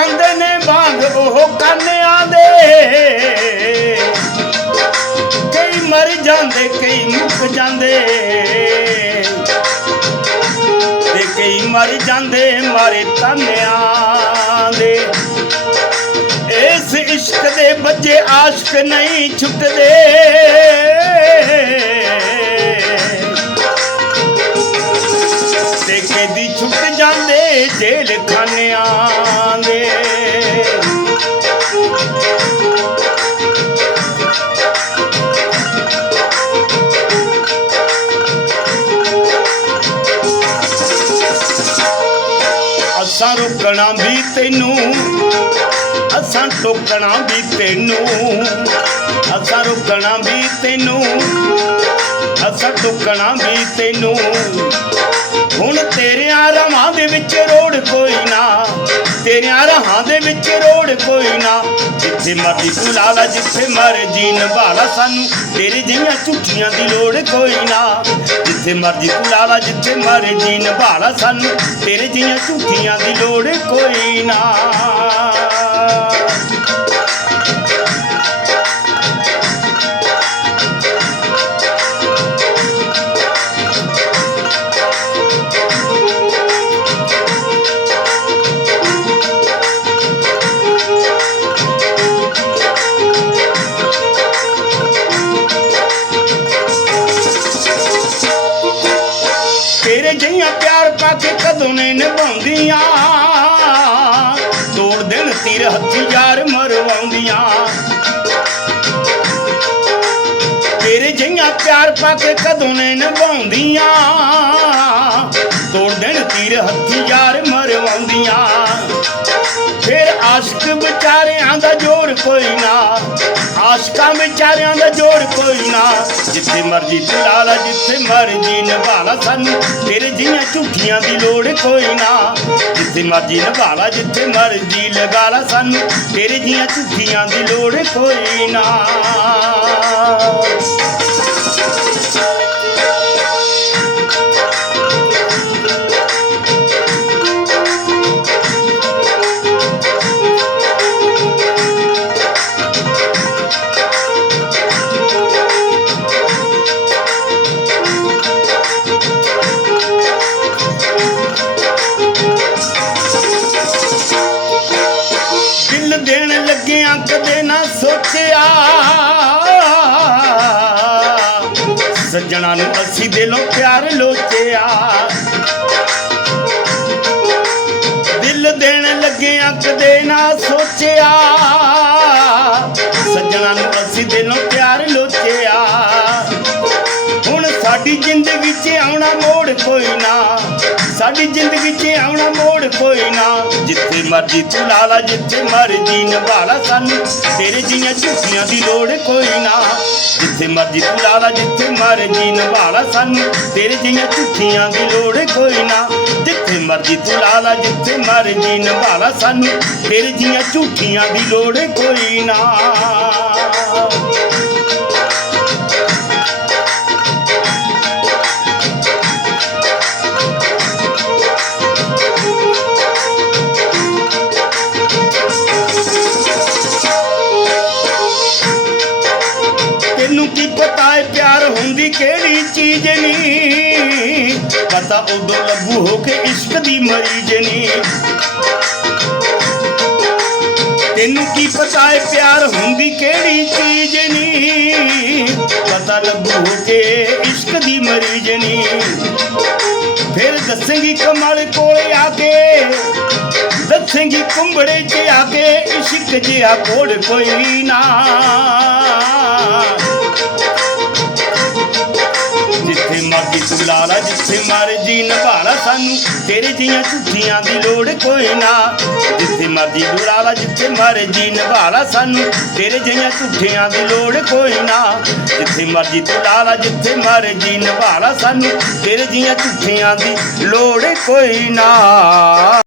ਜਾਂਦੇ ਨੇ ਵਾਂਗ ਉਹ ਕਾਨਿਆਂ ਦੇ। ਕਈ ਮਰ ਜਾਂਦੇ, ਕਈ ਮੁੱਕ ਜਾਂਦੇ। ਤੇ ਕਈ ਮਰ ਜਾਂਦੇ ਮਾਰੇ ਤਾਨਿਆਂ ਦੇ। ਇਸ ਇਸ਼ਕ ਦੇ ਬੱਜੇ ਆਸ਼ਕ ਨਹੀਂ ਛੁੱਟਦੇ। ਤੇ ਕੈਦੀ ਛੁੱਟ ਜਾਂਦੇ ਜੇਲ੍ਹ ਖਾਨਿਆਂ ਅਸਾਂ ਰੁਕਣਾ ਵੀ ਤੈਨੂੰ, ਅਸਾਂ ਟੋਕਣਾ ਵੀ ਤੈਨੂੰ, ਅਸਾਂ ਰੁਕਣਾ ਵੀ ਤੈਨੂੰ, ਅਸਾਂ ਟੋਕਣਾ ਵੀ ਤੈਨੂੰ। ਹੁਣ ਤੇਰਿਆਂ ਰਾਹਾਂ ਦੇ ਵਿੱਚ ਰੋੜ ਕੋਈ ਨਾ। ਤੇਰਿਆਂ ਦੇ ਵਿੱਚ ਰੋੜ ਕੋਈ ਨਾ। ਜਿੱਥੇ ਮਰਜ਼ੀ ਤੂੰ ਲਾ ਲਾ ਜਿੱਥੇ ਮਰਜ਼ੀ ਨਿਭਾਲਾ ਸਾਨੂੰ। ਤੇਰੇ ਜਿਹੀਆਂ ਝੂਠੀਆਂ ਦੀ ਲੋੜ ਕੋਈ ਨਾ। ਜਿੱਥੇ ਮਰਜ਼ੀ ਤੂੰ ਲਾ ਲਾ ਜਿੱਥੇ ਮਰਜ਼ੀ ਨਿਭਾਲਾ ਸਾਨੂੰ। ਤੇਰੇ ਜਿਹੀਆਂ ਝੂਠੀਆਂ ਦੀ ਲੋੜ ਕੋਈ ਨਾ। ਪਿਆਰ ਪਾ ਕੇ ਕਦੋਂ ਨੇ ਨਿਭਾਉਂਦੀਆਂ। ਤੋੜ ਦੇਣ ਤੀਰ ਹੱਥੀ ਯਾਰ ਮਰਵਾਉਂਦੀਆਂ। ਤੇਰੇ ਜਿਹੀਆਂ ਪਿਆਰ ਪਾ ਕੇ ਕਦੋਂ ਨੇ ਨਿਭਾਉਂਦੀਆਂ। ਤੋੜ ਦੇਣ ਤੀਰ ਹੱਥੀ ਯਾਰ ਮਰਵਾਉਂਦੀਆਂ। ਫਿਰ ਆਸ਼ਕ ਵਿਚਾਰਿਆਂ ਦਾ ਜ਼ੋਰ ਕੋਈ ਨਾ। ਆਸ਼ਕਾਂ ਵਿਚਾਰਿਆਂ ਦਾ ਜੋੜ ਕੋਈ ਨਾ। ਜਿੱਥੇ ਮਰਜ਼ੀ ਤੂੰ ਲਾ ਜਿੱਥੇ ਮਰਜ਼ੀ ਨਿਭਾ ਲਾ ਸਾਨੂੰ ਤੇਰੇ ਜਿਹੀਆਂ ਝੂਠੀਆਂ ਦੀ ਲੋੜ ਕੋਈ ਨਾ। ਜਿੱਥੇ ਮਰਜ਼ੀ ਨਿਭਾ ਲਾ ਜਿੱਥੇ ਮਰਜ਼ੀ ਲਗਾ ਲਾ ਸਾਨੂੰ ਤੇਰੇ ਜਿਹੀਆਂ ਝੂਠੀਆਂ ਦੀ ਲੋੜ ਕੋਈ ਨਾ। ਲੱਗਿਆਂ ਕਦੇ ਨਾ ਸੋਚਿਆ। ਸੱਜਣਾ ਨੂੰ ਅਸੀਂ ਦਿਲੋਂ ਪਿਆਰ ਲੋਚਿਆ। ਦਿਲ ਦੇਣ ਲੱਗਿਆਂ ਕਦੇ ਨਾ ਸੋਚਿਆ। ਸੱਜਣਾ ਨੂੰ ਅਸੀਂ ਦਿਲੋਂ ਪਿਆਰ ਸਾਡੀ ਜ਼ਿੰਦਗੀ 'ਚ ਆਉਣਾ ਮੋੜ ਕੋਈ ਨਾ। ਜਿੱਥੇ ਮਰਜ਼ੀ ਤੂੰ ਲਾਲਾ ਜਿੱਥੇ ਮਰਜ਼ੀ ਨਿਭਾਲਾ ਸਾਨੂੰ, ਤੇਰੇ ਜੀਆਂ ਝੂਠੀਆਂ ਦੀ ਲੋੜ ਕੋਈ ਨਾ। ਜਿੱਥੇ ਮਰਜ਼ੀ ਤੂੰ ਲਾਲਾ ਜਿੱਥੇ ਮਰਜ਼ੀ ਨਿਭਾ ਲਾ ਸਾਨੂੰ, ਤੇਰੇ ਜੀਆਂ ਝੂਠੀਆਂ ਦੀ ਲੋੜ ਕੋਈ ਨਾ। ਜਿੱਥੇ ਮਰਜ਼ੀ ਤੂੰ ਲਾਲਾ ਜਿੱਥੇ ਮਰਜ਼ੀ ਨਿਭਾ ਲਾ ਸਾਨੂੰ, ਤੇਰੇ ਜੀਆਂ ਝੂਠੀਆਂ ਦੀ ਲੋੜ ਕੋਈ ਨਾ। ਨਹੀਂ ਪਤਾ ਉਦੋਂ ਲੱਗੂ ਹੋ ਕੇ ਇਸ਼ਕ ਦੀ ਮਰੀਜ਼ ਨਹੀਂ ਤੈਨੂੰ ਕੀ ਪਤਾ ਏ ਪਿਆਰ ਹੁੰਦੀ ਕਿਹੜੀ ਚੀਜ਼ ਨਹੀਂ ਪਤਾ ਲੱਗੂ ਹੋ ਕੇ ਇਸ਼ਕ ਦੀ ਮਰੀਜ਼ ਨਹੀਂ ਫਿਰ ਦੱਸੇਂਗੀ ਕਮਲ ਕੋਲੇ ਆ ਕੇ, ਦੱਸੇਂਗੀ ਕੁੰਬੜੇ 'ਚ ਆ ਕੇ, ਇਸ਼ਕ ਜਿਹਾ ਕੋੜ ਕੋਈ ਨਾ। ਜਿੱਥੇ ਮਰਜ਼ੀ ਨਿਭਾ ਲਾ ਸਾਨੂੰ, ਤੇਰੇ ਜੀਆਂ ਝੂਠੀਆਂ ਦੀ ਲੋੜ ਕੋਈ ਨਾ। ਜਿੱਥੇ ਮਰਜ਼ੀ ਤੂੰ ਲਾ ਜਿੱਥੇ ਮਰਜ਼ੀ ਨਿਭਾ ਲਾ ਸਾਨੂੰ, ਤੇਰੇ ਜੀਆਂ ਝੂਠੀਆਂ ਦੀ ਲੋੜ ਕੋਈ ਨਾ। ਜਿੱਥੇ ਮਰਜ਼ੀ ਤੂੰ ਜਿੱਥੇ ਮਰਜ਼ੀ ਨਿਭਾ ਲਾ ਸਾਨੂੰ, ਤੇਰੇ ਜੀਆਂ ਝੂਠੀਆਂ ਦੀ ਲੋੜ ਕੋਈ ਨਾ।